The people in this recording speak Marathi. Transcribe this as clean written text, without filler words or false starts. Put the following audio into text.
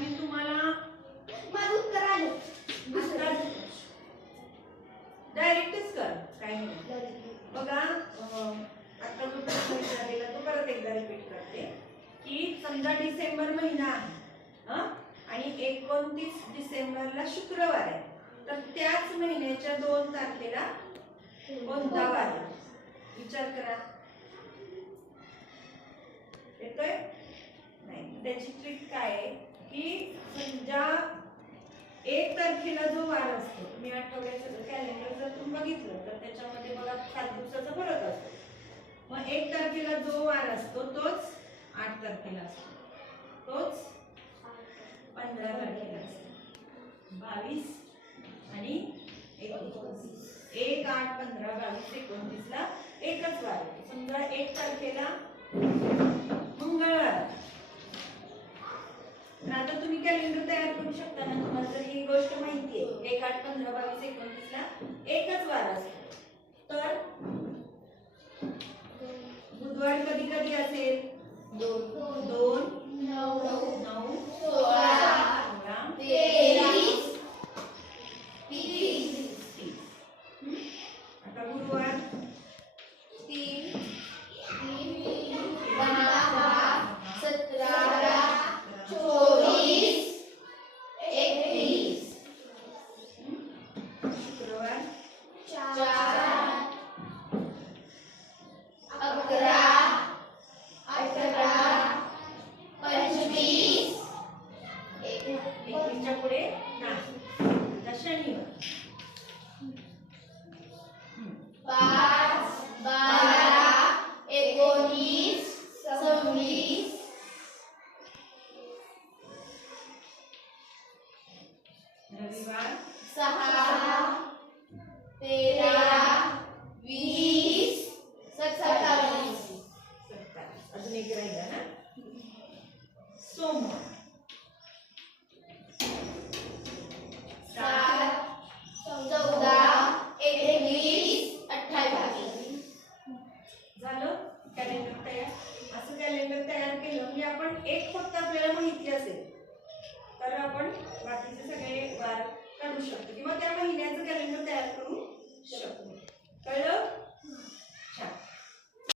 मी तुम्हाला माझं उत्तर आलं. डायरेक्टच कर, काही नाही. बघा आता जो प्रश्न विचारलेला तो परत एकदा रिपीट करते की समजा डिसेंबर महिना आहे आणि 29 डिसेंबरला शुक्रवार आहे, तर त्याच महिन्याच्या 2 तारखेला कोणता वार आहे? विचार करा. येतोय? नाही. त्याची ट्रिक काय आहे की समजा 1 तारखेला जो वार असतो, तुम्ही आठवड्याचं कॅलेंडर जर तुम्ही बघितलं तर त्याच्यामध्ये बघा 7 दिवसाचा फरक असतो. मग 1 तारखेला जो वार असतो तोच 8 तारखेला असतो, तोच 15 तारखेला असतो. 22 आणि 29. 1, 8, 15, 22, 29 ला एकच वार आहे. समजा 1 तारखेला मंगळवार. तर आता तुम्ही कॅलेंडर तयार करू शकता ना. तुम्हाला जर ही गोष्ट माहिती आहे 1, 8, 15, 22, 29 ला एकच वार असतो, तर बुधवार कधी कधी असेल? 2, 9, 16, 23, 30. आता गुरुवार 3, 10, 17, 24, 31. शुक्रवार 4, 11, 18, 25, 21 च्या पुढे नाही. आता शनिवार 5, 12, 19, 26. रविवार 6, 13,